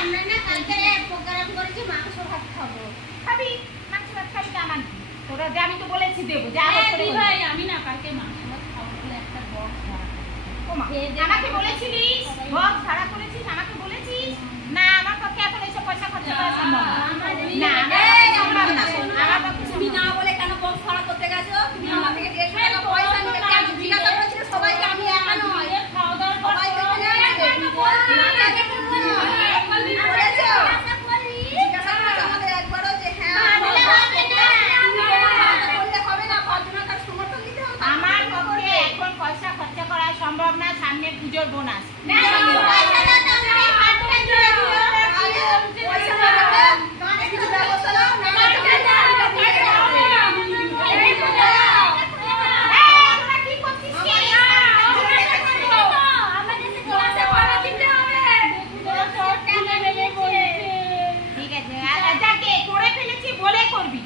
আমরা না কালকে প্রোগ্রাম করেছি মাংস ভাত খাবো। খাবি মাংস ভাত খাবি তো আমার তোরা যে আমি তো বলেছি দেবো যা ভাই আমি না কালকে মাংস ভাত খাবো বলে একটা বক্স আমাকে বলেছিলিস বক্স ভাড়া করেছিস আমাকে বলেছিস না আমার পক্ষে এখন এসব পয়সা খরচা করা সম্ভব না আমার পক্ষে তুমি না বলে কেন বক্স ভাড়া করতে গেছো? তুমি আমার থেকে 150 টাকা পয়সা নিয়ে কেন জিজ্ঞাসা করেছিলে? সবাইকে আমি একা নয়, খাওয়া দাওয়ার পর সবাই তো এখানে আছে। জিজ্ঞাসা করেছো আমাদের একবারও যে হ্যাঁ করলে হবে না, কতজনের কাছে সমর্থন দিতে হবে? আমার পক্ষে এখন পয়সা খরচা করা সম্ভব না, সামনে পুজোর বোনাস ঠিক আছে, করে ফেলেছি বলে করবি।